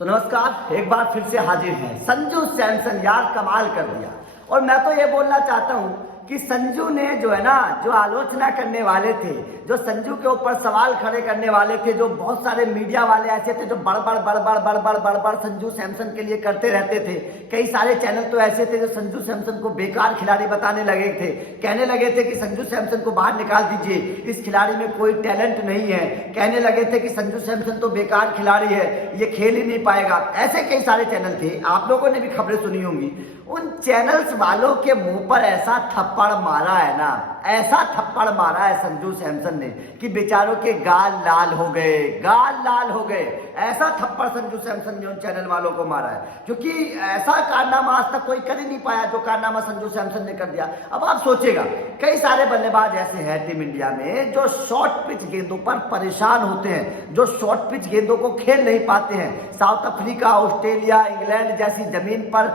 तो नमस्कार, एक बार फिर से हाजिर हैं संजू सैमसन। यार कमाल कर दिया। और मैं तो ये बोलना चाहता हूँ कि संजू ने जो है ना, जो आलोचना करने वाले थे, जो संजू के ऊपर सवाल खड़े करने वाले थे, जो बहुत सारे मीडिया वाले ऐसे थे जो बड़ संजू सैमसन के लिए करते रहते थे। कई सारे चैनल तो ऐसे थे जो संजू सैमसन को बेकार खिलाड़ी बताने लगे थे, कहने लगे थे कि संजू सैमसन को बाहर निकाल दीजिए, इस खिलाड़ी में कोई टैलेंट नहीं है। कहने लगे थे कि संजू सैमसन तो बेकार खिलाड़ी है, ये खेल ही नहीं पाएगा। ऐसे कई सारे चैनल थे, आप लोगों ने भी खबरें सुनी होंगी। उन चैनल्स वालों के मुंह पर ऐसा थप्पड़ मारा है ना, ऐसा थप्पड़ मारा है संजू सैमसन ने कि बेचारों के गाल लाल हो गए, गाल लाल हो गए। ऐसा थप्पड़ संजू सैमसन ने उन चैनल वालों को मारा है, क्योंकि ऐसा कारनामा आज तक कोई कर ही नहीं पाया जो कारनामा संजू सैमसन ने कर दिया। अब आप सोचेगा, कई सारे बल्लेबाज ऐसे हैं टीम इंडिया में जो शॉर्ट पिच गेंदों पर परेशान होते हैं, जो शॉर्ट पिच गेंदों को खेल नहीं पाते हैं। साउथ अफ्रीका, ऑस्ट्रेलिया, इंग्लैंड जैसी जमीन पर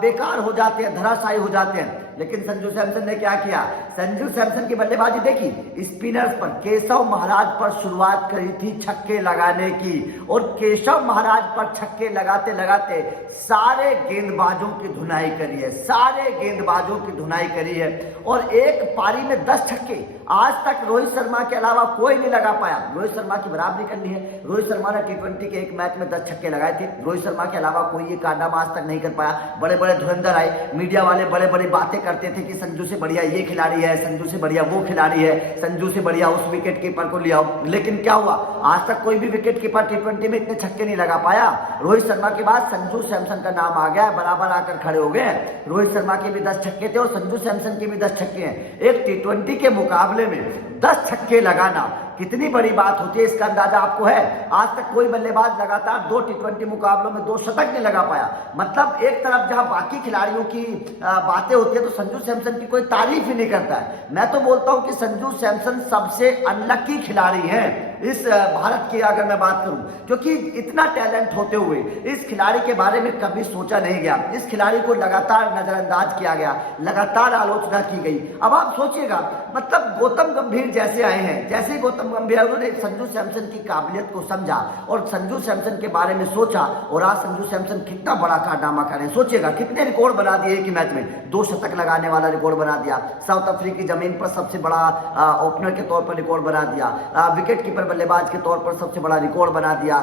बेकार हो जाते हैं, धराशायी हो जाते हैं। लेकिन संजू सैमसन ने क्या किया? संजू सैमसन की बल्लेबाजी देखी, स्पिनर्स पर केशव महाराज पर शुरुआत करी थी छक्के लगाने की, और केशव महाराज पर छक्के लगाते लगाते सारे गेंदबाजों की धुनाई करी है, सारे गेंदबाजों की धुनाई करी है। और एक पारी में 10 छक्के आज तक रोहित शर्मा के अलावा कोई नहीं लगा पाया। रोहित शर्मा की बराबरी करनी है। रोहित शर्मा ने टी20 के एक मैच में 10 छक्के लगाए थे। रोहित शर्मा के अलावा कोई ये कारनामा आज तक नहीं कर पाया। बड़े बड़े धुरंधर आए, मीडिया वाले बड़े बड़ी बातें करते थे कि संजू से बढ़िया ये खिलाड़ी है, संजू से बढ़िया वो खिलाड़ी है, संजू से बढ़िया उस विकेट कीपर को ले आओ। लेकिन क्या हुआ? आज तक कोई भी विकेट कीपर टी20 में इतने छक्के नहीं लगा पाया। रोहित शर्मा के बाद संजू सैमसन का नाम आ गया, बराबर आकर खड़े हो गए। रोहित शर्मा के भी 10 छक्के थे और संजू सैमसन के भी 10 छक्के हैं। एक टी20 के मुकाबले में 10 छक्के लगाना कितनी बड़ी बात होती है, इसका अंदाजा आपको है? आज तक कोई बल्लेबाज लगातार 2 टी20 मुकाबलों में 2 शतक नहीं लगा पाया। मतलब एक तरफ जहां बाकी खिलाड़ियों की बातें होती है तो संजू सैमसन की कोई तारीफ ही नहीं करता है। मैं तो बोलता हूं कि संजू सैमसन सबसे अनलकी खिलाड़ी हैं इस भारत की, अगर मैं बात करूं, क्योंकि इतना टैलेंट होते हुए इस खिलाड़ी के बारे में कभी सोचा नहीं गया। इस खिलाड़ी को लगातार नजरअंदाज किया गया, लगातार आलोचना की गई। अब आप सोचिएगा, मतलब गौतम गंभीर जैसे आए हैं, जैसे गौतम गंभीर उन्होंने संजू सैमसन की काबिलियत को समझा और संजू सैमसन के बारे में सोचा, और आज संजू सैमसन कितना बड़ा कारनामा करें। सोचिएगा, कितने रिकॉर्ड बना दिए एक ही मैच में। 2 शतक लगाने वाला रिकॉर्ड बना दिया, साउथ अफ्रीका की जमीन पर सबसे बड़ा ओपनर के तौर पर रिकॉर्ड बना दिया, विकेट कीपर बल्लेबाज के तौर पर सबसे बड़ा रिकॉर्ड बना दिया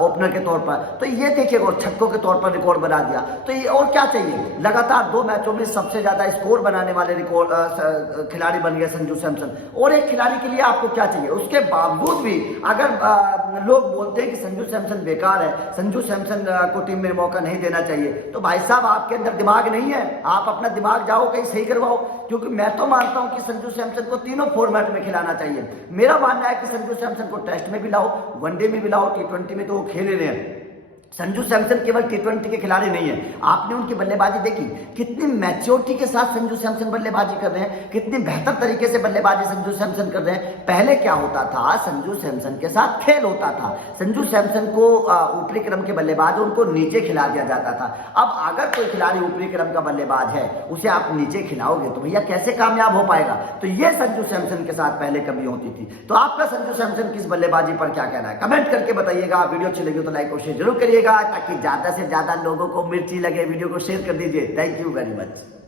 ओपनर के तौर पर। तो ये देखिए, और छक्कों के तौर पर रिकॉर्ड बना दिया। तो ये और क्या चाहिए? लगातार 2 मैचों में सबसे ज्यादा स्कोर बनाने वाले रिकॉर्ड खिलाड़ी बन गए संजू सैमसन। और एक खिलाड़ी के लिए आपको क्या चाहिए? उसके बावजूद भी अगर लोग बोलते हैं कि संजू सैमसन बेकार है, संजू सैमसन को टीम में मौका नहीं देना चाहिए, तो भाई साहब आपके अंदर दिमाग नहीं है। आप अपना दिमाग जाओ कहीं सही करवाओ, क्योंकि मैं तो मानता हूं कि संजू सैमसन को तीनों फॉर्मेट में खिलाना चाहिए। मेरा मानना है कि संजू सैमसन को टेस्ट में भी लाओ, वनडे में भी लाओ, टी20 में तो वो खेल ही रहे हैं। संजू सैमसन केवल टी20 के खिलाड़ी नहीं है। आपने उनकी बल्लेबाजी देखी, कितनी मैच्योरिटी के साथ संजू सैमसन बल्लेबाजी कर रहे हैं, कितनी बेहतर तरीके से बल्लेबाजी संजू सैमसन कर रहे हैं। पहले क्या होता था? संजू सैमसन के साथ खेल होता था, संजू सैमसन को ऊपरी क्रम के बल्लेबाज उनको नीचे खिला दिया जाता था। अब अगर कोई खिलाड़ी ऊपरी क्रम का बल्लेबाज है, उसे आप नीचे खिलाओगे तो भैया कैसे कामयाब हो पाएगा? तो ये संजू सैमसन के साथ पहले कमी होती थी। तो आपका संजू सैमसन की इस बल्लेबाजी पर क्या कहना है? कमेंट करके बताइएगा। वीडियो अच्छी लगी तो लाइक और शेयर जरूर करिएगा, ताकि ज्यादा से ज्यादा लोगों को मिर्ची लगे। वीडियो को शेयर कर दीजिए। Thank you very much.